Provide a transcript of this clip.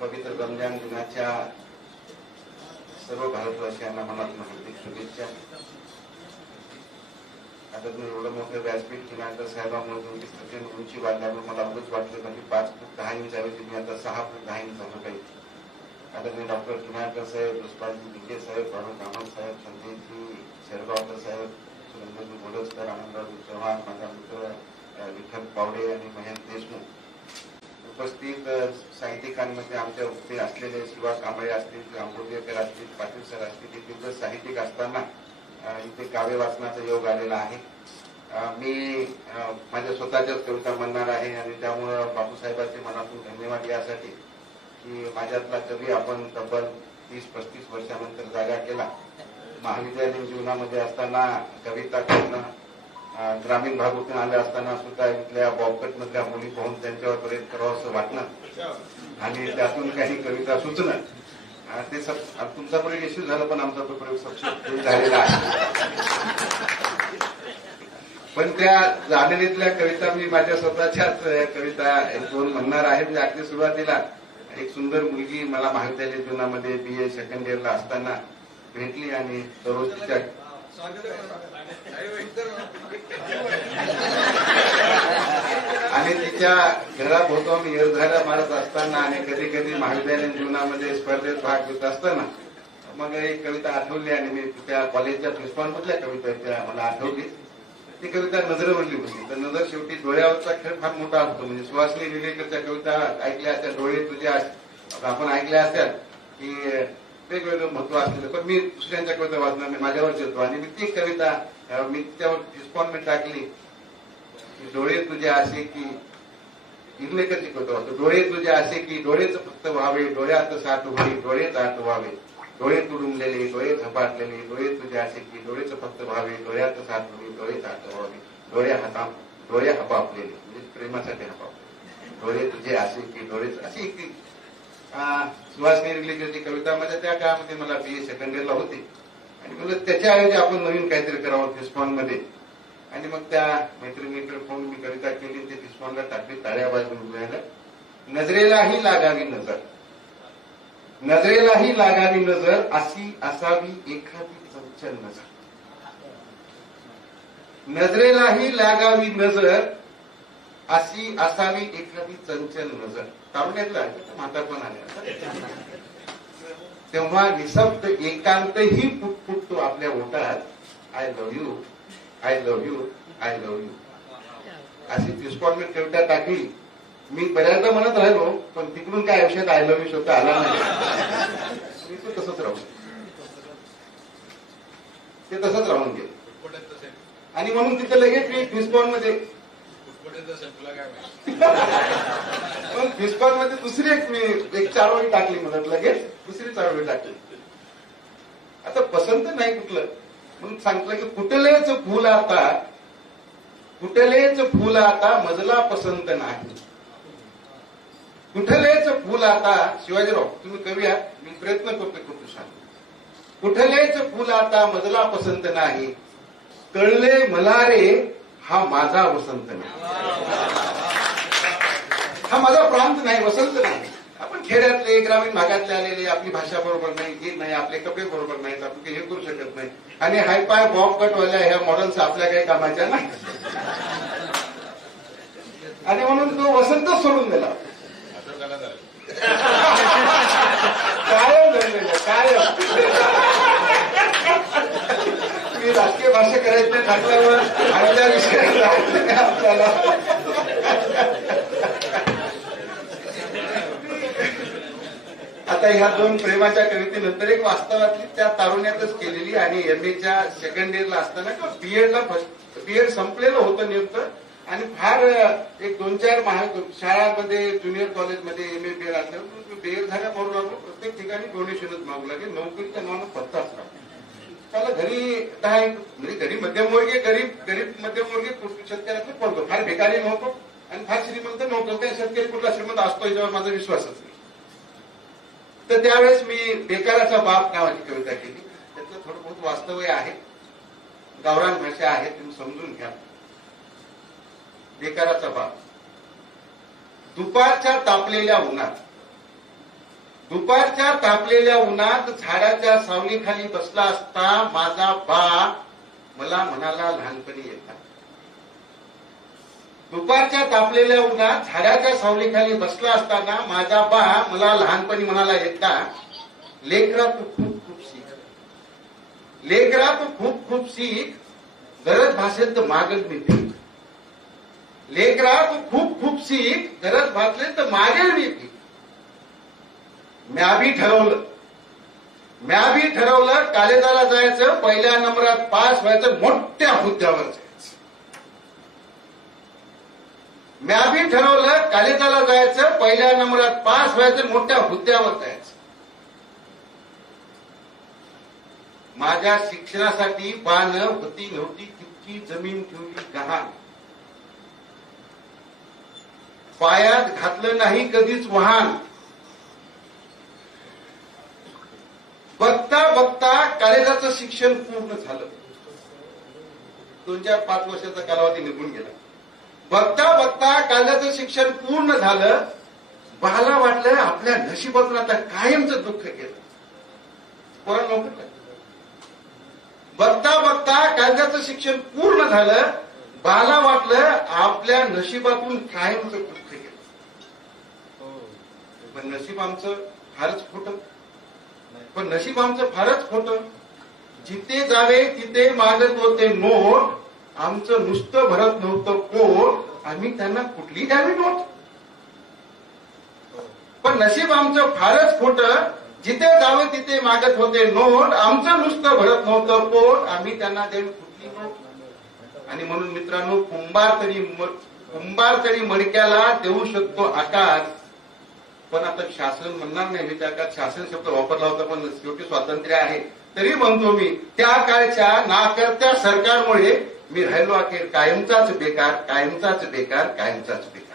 पवित्र रमजान दिनाच्या सर्व भारतवासियांना मनातून हार्दिक शुभेच्छा. आता तुम्ही एवढं मोठं व्यासपीठ किनार साहेबांमुळे तुमची उंची वाढल्यामुळे मला अवघच वाटलं म्हणजे पाच फूट दहा इंच ऐवजी मी आता सहा फूट दहा इंच झालं पाहिजे. आता तुम्ही डॉक्टर किनारकर साहेब पुष्पाजी भिके साहेब फारुख कामत साहेब संजयजी शेरगावकर साहेब सुरेंद्रजी बोडसकर आनंदराव चव्हाण माझा मित्र विठ्ठल पावडे आणि महेंद्र देशमुख. उपस्थित साहित्यिकांमध्ये आमच्या उपस्थित असलेले सुभाष कांबळे असतील आंबोलीकर असतील पाटील सर असतील हे दिग्गज साहित्यिक असताना इथे काव्य वाचनाचा योग आलेला आहे. मी माझ्या स्वतःच्याच कविता म्हणणार आहे आणि त्यामुळं बापूसाहेबांचे मनातून धन्यवाद यासाठी की माझ्यातला कवी आपण तब्बल तीस पस्तीस वर्षानंतर जागा केला. महाविद्यालयीन जीवनामध्ये असताना कविता करणं ग्रामीण भागातून आले असताना सुद्धा इथल्या बॉबकट मधल्या मुली पाहून त्यांच्यावर प्रेम करावं असं वाटणं आणि त्यातून काही कविता सुचणं. ते सब तुमचा प्रयोग यशस्वी झाला पण आमचा तो प्रयोग सक्सेसफुल झालेला आहे. पण त्या जाणीवीतल्या कविता मी माझ्या स्वतःच्याच कविता एक दोन म्हणणार आहे म्हणजे अगदी सुरुवातीला एक सुंदर मुलगी मला महाविद्यालय जीवनामध्ये बी ए सेकंड इयरला असताना भेटली आणि दररोज तिच्या आणि तिच्या घरात होतो मी एरझाऱ्या मारत असताना आणि कधी कधी महाविद्यालयीन जीवनामध्ये स्पर्धेत भाग घेत असताना. मग एक कविता आठवली आणि मी त्या कॉलेजच्या प्रिन्सिपॉलमधल्या कविता त्या मला आठवली. ती कविता नजरेवरली होती. तर नजर शेवटी डोळ्यावरचा खेळ फार मोठा असतो म्हणजे सुहासनी निलेकरच्या कविता ऐकल्या असत्या डोळे तुझे आपण ऐकल्या असत्या की वेगवेगळं महत्त्व असलेलं पण मी दुसऱ्यांच्या कविता वाचणार नाही माझ्यावरच येतो आणि मी ती कविता मी त्यावर रिस्पॉन्ड टाकली. डोळे तुझे असे की इंग्लेकरची कविता वाचतो? डोळे तुझे असे की डोळेच फक्त व्हावे डोळ्यात साठ व्हावी डोळेच आत व्हावे. डोळे तुडुंबलेले डोळे झपाटलेले डोळे तुझे असे की डोळेच फक्त व्हावे डोळ्यात साठ व्हावी डोळेच आत व्हावे. डोळे हाता डोळे हपापलेले म्हणजे प्रेमासाठी हपापले डोळे तुझे असे की डोळेच अशी की सुहासनी सुहास कविता माझ्या त्या काळामध्ये मला बी ए सेकंड इयरला होती. आणि म्हणलं त्याच्याऐवजी आपण नवीन काहीतरी करावं फिस्पॉनमध्ये आणि मग त्या मैत्रिणीकडे फोन मी कविता केली ते फिस्पॉनला टाकली ताळ्या बाजून उभ्याला नजरेलाही लागावी नजर. नजरेलाही लागावी नजर अशी असावी एखादी चंचल नजर. नजरेलाही लागावी नजर अशी असावी एखादी चंचल नजर. तारुण्यातला म्हातारपण आले. तेव्हा निशब्द एकांतही फुटफुटतो आपल्या ओटात. I love you I love you I love you अशी डिस्पॉन्मेंट कविता टाकली मी बऱ्याचदा म्हणत राहिलो पण तिकडून काय आयुष्यात आय लव्ह यू शब्द आला नाही. मी तो तसंच राहू ते तसंच राहून गेलं. आणि म्हणून तिथं लगेच मी डिस्पॉनमध्ये पण डिस्कॉनमध्ये दुसरी एक मी एक चारोळी टाकली म्हणत लगेच दुसरी चारोळी टाकली. आता पसंत नाही कुठलं. म्हणून सांगितलं की कुठलेच फुल आता कुठलेच फुल आता मजला पसंत नाही. कुठलेच फुल आता शिवाजीराव तुम्ही कवी आहात मी प्रयत्न करतो खूप सांग. कुठलेच फुल आता मजला पसंत नाही. कळले मला रे हा माझा वसंत नाही. हा माझा प्रांत नाही वसंत नाही. आपण खेड्यातले ग्रामीण भागातले आलेले आपली भाषा बरोबर नाही हे नाही आपले कपडे बरोबर नाहीत आपण काही हे करू शकत नाही. आणि हाय पाय बॉब कटवाल्या ह्या मॉडेल्स आपल्या काही कामाच्या नाही. आणि म्हणून तो वसंत सोडून दिला कायम धरलेलं असं करायचं राजकीय आमच्या विषयाला आपल्याला. आता ह्या दोन प्रेमाच्या कवितेनंतर एक वास्तवातली त्या तारुण्यातच केलेली आणि एम एच्या सेकंड इयरला असताना किंवा बीएडला फर्स्ट बीएड संपलेलं होतं नियुक्त आणि फार एक दोन चार महा शाळांमध्ये ज्युनियर कॉलेजमध्ये एम ए बीएड असल्यावर बीएड झाल्या मारू लागलो प्रत्येक ठिकाणी डोनेशनच मागू लागेल. नोकरीच्या नावानं पत्ताच लागला त्याला घरी दहा एक म्हणजे घरी मध्यमवर्गीय गरीब गरीब मध्यमवर्गीय शेतकऱ्यातलं पडतो फार भिकारी नव्हतो आणि फार श्रीमंत नव्हतो. त्या शेतकरी कुठला श्रीमंत असतो याच्यावर माझा विश्वासच नाही. तर त्यावेळेस मी बेकाराचा बाप नावाची कविता केली. त्यातलं थोडं बहुत वास्तव्य आहे. गावरान भाषा आहे तुम्ही समजून घ्या. बेकाराचा बाप. दुपारच्या तापलेल्या उन्हात दुपारच्या तापलेल्या उन्हात झाडाच्या सावलीखाली बसला असता माझा बा मला म्हणाला लहानपणी येतात. दुपारच्या तापलेल्या उन्हात झाडाच्या सावलीखाली बसला असताना माझा बा मला लहानपणी म्हणाला येता लेकरा तू खूप खूप शिक लेकरा तू खूप खूप शिक गरज भासेल तर मागल मी पीक लेकरा तू खूप खूप शिक गरज भासले तर मागेल मी म्या बी ठरवलं. म्या बी ठरवलं कॉलेजाला जायचं पहिल्या नंबरात पास व्हायचं मोठ्या हुद्द्यावर जायचं. म्या बी ठरवलं कॉलेजाला जायचं पहिल्या नंबरात पास व्हायचं मोठ्या हुद्द्यावर जायचं. माझ्या शिक्षणासाठी बाण होती नव्हती तितकी जमीन ठेवली गहाण. पायात घातलं नाही कधीच वाहन. बघता बघता कॉलेजाचं शिक्षण पूर्ण झालं. दोन चार पाच वर्षाचा कालावधी निघून गेला. बघता बघता कॉलेजाचं शिक्षण पूर्ण झालं. मला वाटलं आपल्या नशिबातून आता कायमचं दुःख गेलं. पोरा नोकरी लागली. बघता बघता कायद्याचं शिक्षण पूर्ण झालं. बाला वाटलं आपल्या नशिबातून कायमचं दुःख गेलं. पण नशीब आमचं फारच खोटं. पण नशीब आमचं फारच खोट. जिथे जावे तिथे मागत होते नोट. आमचं नुसतं भरत नव्हतं पोट. आम्ही त्यांना कुठली द्यावी नोट? पण नशीब आमचं फारच खोट. जिथे जावे तिथे मागत होते नोट. आमचं नुसतं भरत नव्हतं पोट. आम्ही त्यांना देऊ कुठली नोट? आणि म्हणून मित्रांनो कुंभार तरी कुंभार तरी मडक्याला देऊ शकतो आकाश. पण आता शासन म्हणणार नाही मी त्या काळात शासन शब्द वापरला होता पण शेवटी स्वातंत्र्य आहे. तरी म्हणतो मी त्या काळच्या नाकर्त्या सरकारमुळे मी राहिलो अखेर कायमचाच बेकार कायमचाच बेकार कायमचाच बेकार.